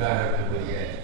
lugar à categoria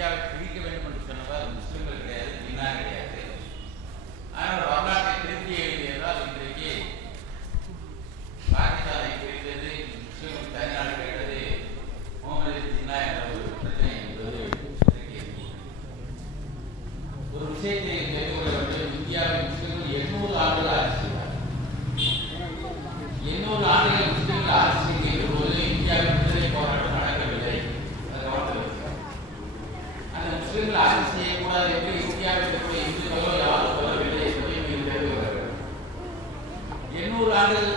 இந்தியாவை பிரிக்க வேண்டும் என்று சொன்னவர் முஸ்லிம்கள் கிடையாது ஜின்னா கிடையாது. ஆனால் வரலாற்றை திருத்தி எழுதியதால் இன்றைக்கு பாகிஸ்தானை பிரித்தது முஸ்லிம் தனிநாடு கேட்டது முகமது ஜின்னா என்ற ஒரு பிரச்சனை என்பது ஒரு விஷயத்தை ஆண்டுகள்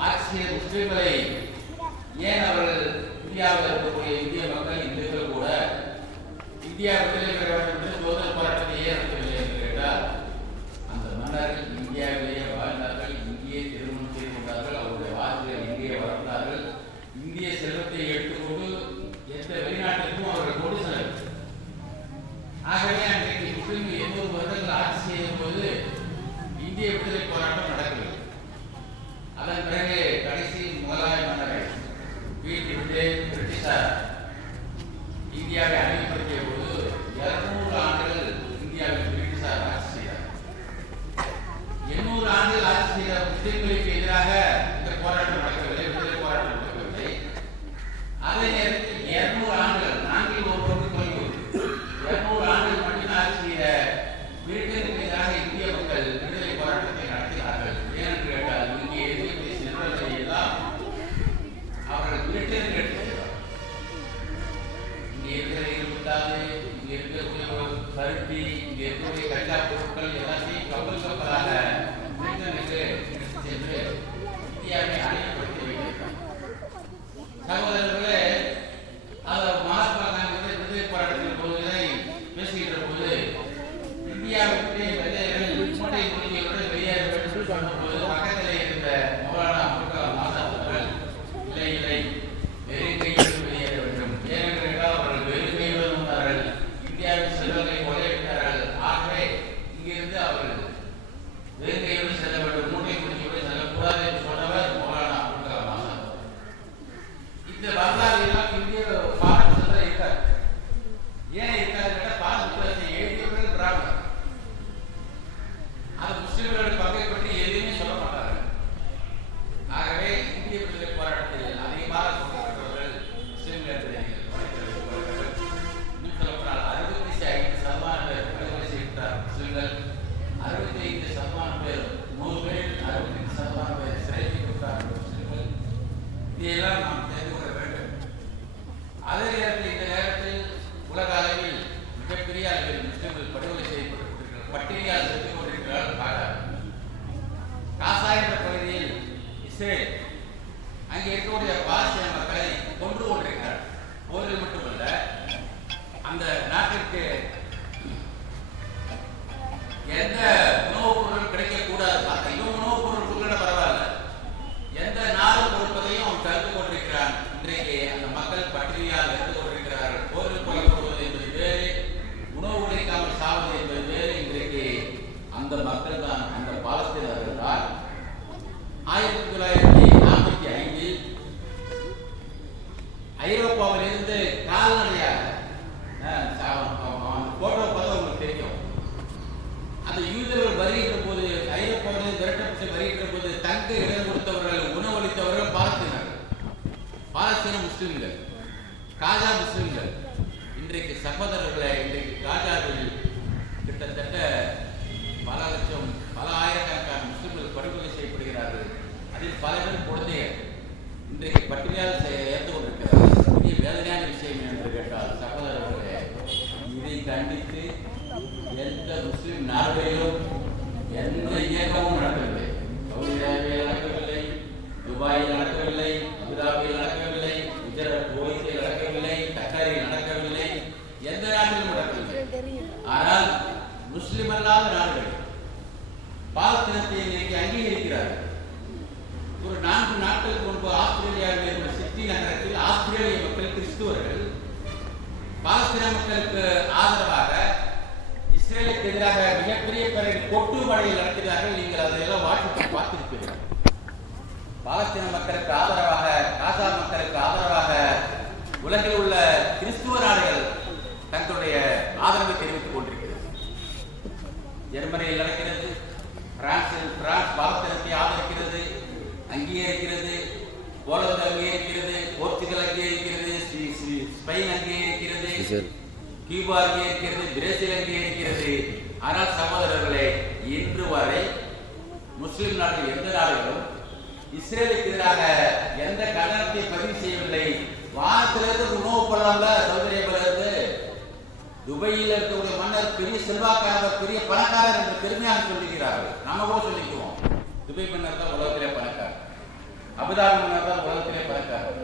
ஆட்சியர் முஸ்லீம்களை அங்கே இருக்கக்கூடிய பாஸ் ஐரோப்பாவிலிருந்து கால்நடையாக போட்டோ பார்த்தா உங்களுக்கு தெரியும். அந்த யூதர்கள் வருகின்ற போது ஐரோப்பாவிலிருந்து விரட்டப்பட்டு வருகின்ற போது தங்க இடம் கொடுத்தவர்கள் உணவளித்தவர்கள் பாலஸ்தீனர்கள். பாலஸ்தீன முஸ்லிம்கள். காஜா முஸ்லிம்கள். எந்த முஸ்லிம் நாடுகளிலும் எந்த இயக்கமும் நடக்கவில்லை. சவுதி அரேபியாவில் நடக்கவில்லை துபாயில் நடக்கவில்லை அபுதாபியில் நடக்கவில்லை குஜராத் குவைத்தில் நடக்கவில்லை கட்டாரில் நடக்கவில்லை எந்த நாட்டிலும் நடக்கவில்லை. ஆனால் முஸ்லிம் அல்லாத நாடுகள் பாலஸ்தீனத்தை இன்றைக்கு அங்கீகரிக்கிறார்கள். ஒரு நான்கு நாட்களுக்கு முன்பு ஆஸ்திரேலியாவில் இருந்த சிட்டி நகரத்தில் ஆஸ்திரேலிய மக்கள் கிறிஸ்துவர்கள் பாலஸ்தீன மக்களுக்கு ஆதரவாக இஸ்ரேலுக்கு எதிராக மிகப்பெரிய பெரிய கொட்டு மழையில் நடக்கிறார்கள் நீங்கள் அதையெல்லாம் வாட்சி பார்த்திருப்பீர்கள். பாலஸ்தீன மக்களுக்கு ஆதரவாக காசா மக்களுக்கு ஆதரவாக உலகில் உள்ள கிறிஸ்துவ நாடுகள் தங்களுடைய ஆதரவை தெரிவித்துக் கொண்டிருக்கிறது. ஜெர்மனியில் நடக்கிறது பிரான்சில் பிரான்ஸ் பாலஸ்தீனத்தை ஆதரிக்கிறது அங்கீகரிக்கிறது போலந்து அங்கீகரிக்கிறது போர்த்துகல் அங்கீகரிக்கிறது ஸ்பெயின் அங்கீகரிக்கிறது கியூபா அங்கீகரிக்கிறது பிரேசில் அங்கீகரிக்கிறது ஆனால் சகோதரர்களே இன்று வரை முஸ்லிம் நாடு எந்த நாடுகளும் இஸ்ரேலுக்கு எதிராக எந்த கண்டனத்தை பதிவு செய்யவில்லை. வானத்திலிருந்து உணவு பண்ணலாம்ல சௌதரி அரேபியாவிலிருந்து துபாயில் இருக்கக்கூடிய மன்னர் பெரிய செல்வாக்காரர் பெரிய பணக்காரர் என்று பெருமையாக சொல்லுகிறார்கள். நாம கூட சொல்லிக்குவோம். துபை மன்னர் தான் உலகத்திலே பணக்காரர். அபுதாபி மன்னர் தான் உலகத்திலே பணக்காரர்.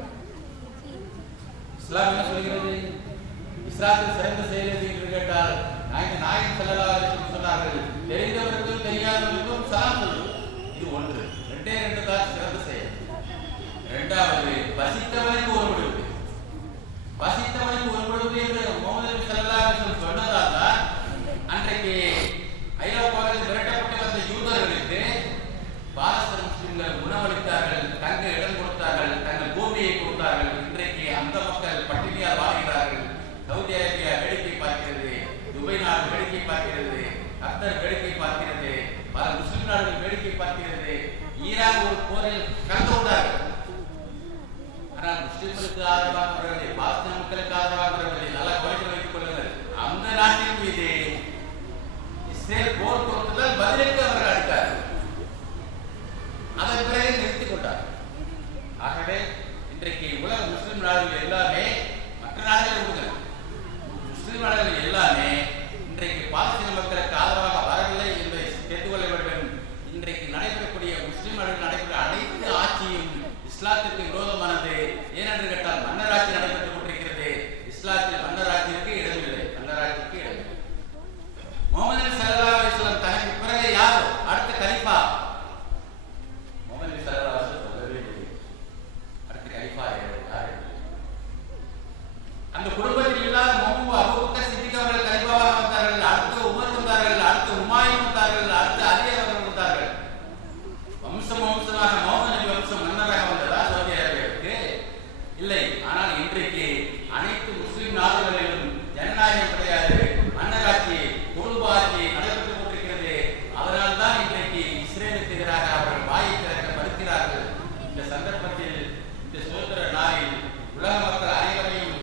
இஸ்லாம் என்ன சொல்கிறது? இஸ்லாத்தில் சிறந்த செயல் என்று கேட்டால் நாங்கள் நாயகம் செல்லலாம் சொன்னார்கள். தெரிந்தவர்களுக்கும் தெரியாதவர்களுக்கும் சலாம் சொல்லு. இது ஒன்று. ரெண்டே ரெண்டு தான் சிறந்த செயல். இரண்டாவது பசித்தவனுக்கு ஒரு முடிவு பசித்தவனுக்கு ஒரு பொழுது என்று முகமது நபி ஸல்லல்லாஹு அலைஹி வஸல்லம் சொன்னதால் தான் அன்றைக்கு ஐரோப்பாவில் விரட்டப்பட்டு வந்த யூதர்களுக்கு பாரத முஸ்லிம்கள் உணவளித்தார்கள் தங்க இடம் கொடுத்தார்கள் தங்கள் பூமியை கொடுத்தார்கள் இன்றைக்கு அந்த மக்கள் பட்டினியால் வாழ்கிறார்கள் சவுதி அரேபியா வேடிக்கை பார்க்கிறது துபாய் நாடு வேடிக்கை பார்க்கிறது கத்தர் வேடிக்கை பார்க்கிறது பல முஸ்லிம் நாடுகள் வேடிக்கை பார்க்கிறது. ஈராக் ஒரு போரில் கலந்து கொண்டார்கள் ஆனால் முஸ்லிம்களுக்கு ஆதரவாகிறவர்களை பாலஸ்தீன மக்களுக்கு ஆதரவாகிறவர்களை நல்லா குறைத்து வைத்துக் கொள்ளுங்கள். அந்த நாட்டின் மீது இஸ்ரேல் போர் Slátepe, bro. ஆனால் இன்றைக்கு அனைத்து முஸ்லிம் நாடுகளிலும் ஜனநாயகம் கிடையாது. மன்னராட்சி